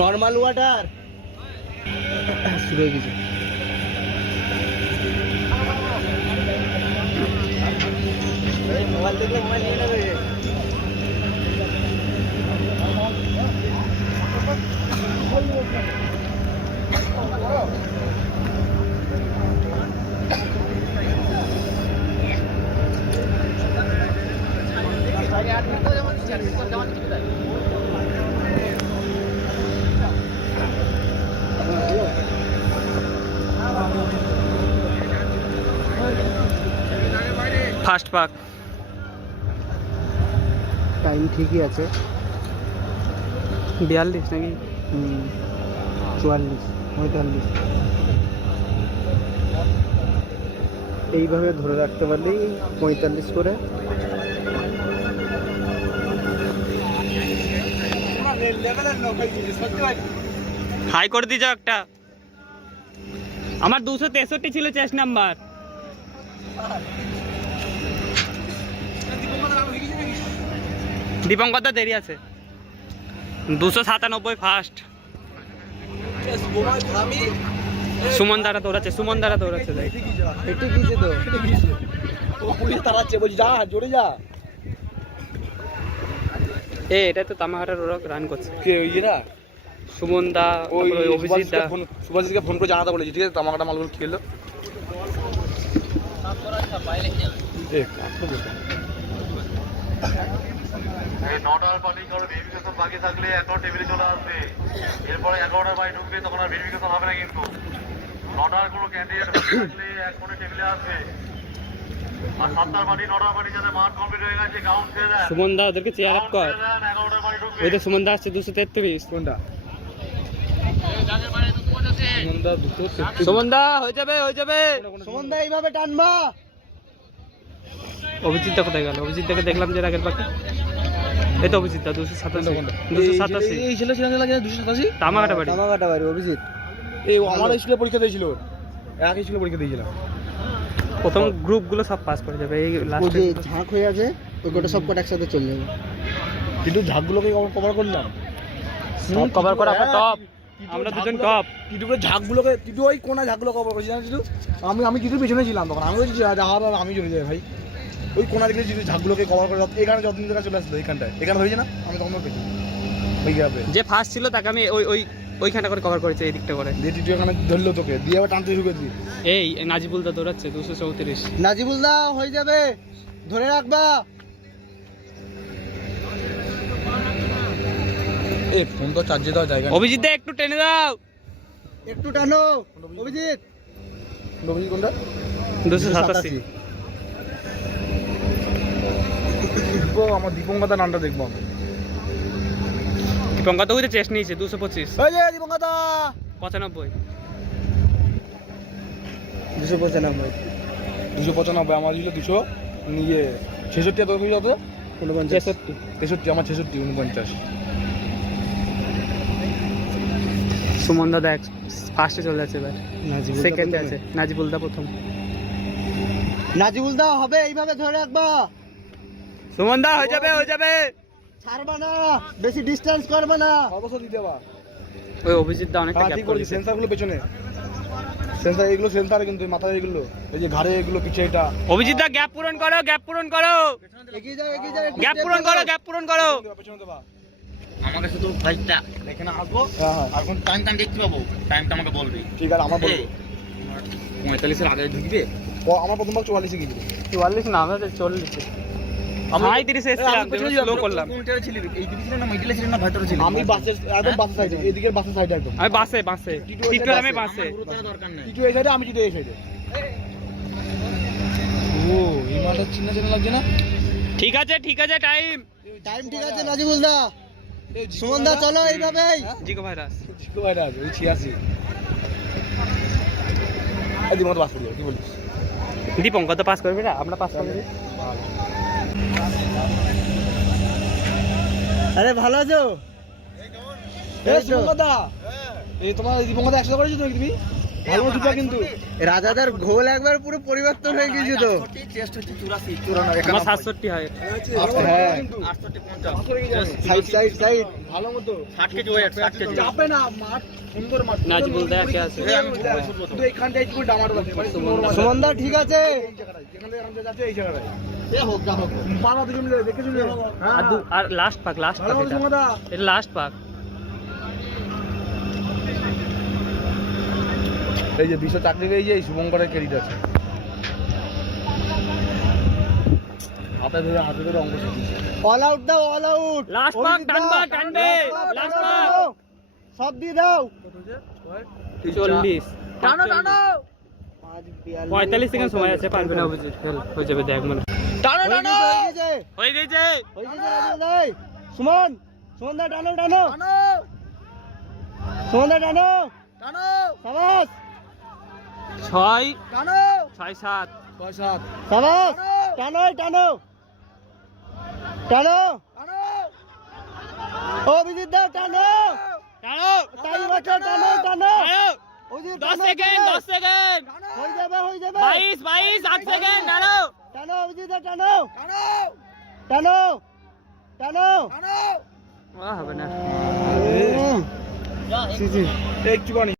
Normal water শুরু হয়ে গেছে। মোবাইল দেখলে মোবাইল নিয়ে নেবে। ফার্স্ট পাক টাইম ঠিকই আছে, 42 নাকি 44 45। এইভাবে ধরে রাখতে পারলেই 45 করে। হাই করে দিয়ে যাও একটা। আমার 263 ছিল চেস্ট নাম্বার। দীপঙ্কর দা দেরি আছে। 297 ফার্স্ট। সুমন দ্বারা দৌড়াচ্ছে, সুমন দ্বারা দৌড়াচ্ছে। হেঁটে গিয়েছে তো, ও পুলিশ তাড়াচ্ছে, বলছি যা জোরে যা। এটা তো তামাহাটার ওরা রান করছে। কে এরা? সুমন দা, ওই অভিজিৎ দা। সুভাষকে ফোন করে জানাতে বলেছি, ঠিক আছে? তামাকাটা মালগুলো খেলো। নটার পার্টি কারো ভেরিফিকেশন বাকি থাকলে এখন টেবিলে চলে আসবে। এরপরে 11টার বাড়ি ঢুকবে, তখন আর ভেরিফিকেশন হবে না। কিন্তু নটার কোনো ক্যান্ডিডেট থাকলে এক ফোনে টেবিলে আসবে। আর 7টার বাড়ি 9টার বাড়ি যাতে মাঠ কমপ্লিট হয়ে গেছে কাউন্ট ছেড়ে দেন। সুমন দা ওদেরকে চেয়ার আপ কর। 11টার বাড়ি ঢুকবে। ওই তো সুমন দা আসছে 233। কোনটা? সুমন দা হয়ে যাবে, হয়ে যাবে। সুমন দা এইভাবে টানবা। অভিজিৎ দা কোথায় গেল? অভিজিৎ দাকে দেখলাম যে আগের পাকে। এই তো অভিজিৎ দা 287। এই ছেলে ছিল না 287? তামাকাটা বাড়ি। তামাকাটা বাড়ি অভিজিৎ। এই আমার স্কুলে পরীক্ষা দিয়েছিল, এক স্কুলে পরীক্ষা দিয়েছিলাম। প্রথম গ্রুপগুলো সব পাস করে যাবে। এই ওই লাস্টে যে ঝাঁক হয়ে আছে, ওই কটা সব কটা একসাথে চলে যাবে। কিন্তু ঝাঁকগুলোকে কভার করলাম। সব কভার করা আমরা টপ। আমরা দুজন টপ। টিটুকে ঝাঁকগুলোকে, টিটু ওই কোনা ঝাঁকগুলো কভার করেছি জানিস টিটু? আমি টিটুর পিছনে ছিলাম তখন। আমি বলছি যা হবে আমি চলে যাই ভাই। ওই কোনা দিকে টিটু ঝাঁকগুলোকে কভার করে এখানে যতদিন ধরে চলে আসতো, এইখানটায় এখানে হয়েছে না, আমি তখন পেয়েছি ওই গ্যাপে। যে ফার্স্ট ছিল তাকে আমি ওইখানটা করে কভার করেছি, এই দিকটা করে। দিয়ে টিটু এখানে ধরলো তোকে, দিয়ে আবার টানতে শুরু করে দিই। এই নাজিবুল দা দৌড়াচ্ছে 234। নাজিবুল দা হয়ে যাবে, ধরে রাখবা। এই ফোন তো চার্জে দেওয়ার জায়গা নেই। অভিজিৎ দা একটু টেনে দাও। একটু টানো অভিজিৎ। নবীন কোনটা? 287। আমার দীপঙ্কর নামটা দেখবো আমি। দীপঙ্কর দা ওই চেস্ট নিয়েছে 225। ওই যে দীপঙ্কর দা 95। 295। 295 আমার ছিল 200 নিয়ে 66 এত হয়ে যত 49। 63 আমার 66 49। সুমন দা দেখ ফার্স্টে চলে যাচ্ছে এবার। নাজিবুল সেকেন্ডে আছে নাজিবুল দা প্রথম। নাজিবুল দা হবে, এইভাবে ধরে রাখবা। সুমন দা হয়ে যাবে, হয়ে যাবে। ছাড়বা না, বেশি ডিসটেন্স করবে না। অবশ্যই দিতে পারবা। ওই অভিজিৎ দা অনেকটা ঠিক গ্যাপ বলছি, করেছে। সেন্সরগুলো পেছনে। সেন্সর এগুলো সেন্সর কিন্তু মাথায় এগুলো, এই যে ঘাড়ে এগুলো পিছে এটা। অভিজিৎ দা গ্যাপ পূরণ করো, গ্যাপ পূরণ করো। এগিয়ে যাও, এগিয়ে যাও। গ্যাপ পূরণ করো, গ্যাপ পূরণ করো। পেছনে দেবা। আমাকে শুধু ফাইটটা এখানে আসবো, হ্যাঁ আর কোন টাইমটা দেখতে পাবো, টাইমটা আমাকে বলবি। ঠিক আছে, আমার বলবো। 45-এর আগে ঢুকবে। আমার প্রথমবার 44 এ গিয়েছিল। 44 না, আমাদের 40। আমি 30 এসেছিলাম, স্লো করলাম। কোনটারে ছিলি? এই দিকে ছিলেন না, মিডলে ছিলেন না, ভেতরে ছিলেন? আমি বাসের একদম বাসের সাইডে, এদিকের বাসের সাইডে একদম। আমি বাসে টিটু আর আমি বাসে। আমার গুরুত্ব দরকার নেই। টিটু এই সাইডে, আমি টিটু এই সাইডে। ও এই মাঠটা চিন্না চিন্না লাগছে না? ঠিক আছে, ঠিক আছে। টাইম টাইম ঠিক আছে নাজিবুল দা। সুমন দা চলো এইভাবেই। জিকো ভাইরাস। জিকো ভাইরা আছে ওই 86। এই দিমত বাস করলো, কি বলিস? দীপঙ্কর তো পাস করবে না, আমরা পাস করব। আরে ভালো আছো? এই সুমন দা, এই তোমার দীপঙ্কর দা 100 করেছো তুমি? ভালো দুটো কিন্তু রাজাদার ঘোল একবার পুরো পরিবর্তন হয়ে গেছে তো আমার 67 হয় হ্যাঁ সাইড সাইড সাইড ভালো মতো 60 কেজি ওয়েট 60 কেজি চাপে না মাঠ সুন্দর মাঠ নাজবুল দা কে আছে শুধু এইখানটায় একটু ডামার বাজে মানে সুমনদা ঠিক আছে এই জায়গাটায় যেখানে যেখানে যাচ্ছে এই জায়গাটায় পাড়া দুজন মিলে দেখে শুনে আর আর লাস্ট পাক ভালো মতো সুমদা এটা লাস্ট পাক এই যে 200 চাকরি পেয়ে এই শুভঙ্করের ক্রেডিট আছে হাতে ধরে অঙ্ক শিখিয়েছে অল আউট দাও অল আউট লাস্ট পাক টানবে লাস্ট পাক সব দিয়ে দাও 40 টানো টানো 45 সেকেন্ড সময় আছে পারবে না অভিজিৎ ফেল হয়ে যাবে দেখ মানে টানো টানো হয়ে গেছে দাই সুমন সুমন দা টানো টানো সুমন দা টানো টানো সাবাস 6 টানো 6 7 6-7 সাবাস টানো টানো টানো ও বিজিত দা টানো টানো তাই বছর টানো টানো ওই যে 10 সেকেন্ড 10 সেকেন্ড হয়ে যাবে 22 22 8 সেকেন্ড টানো টানো অভিজিৎ দা টানো টানো টানো হবে না একটুখানি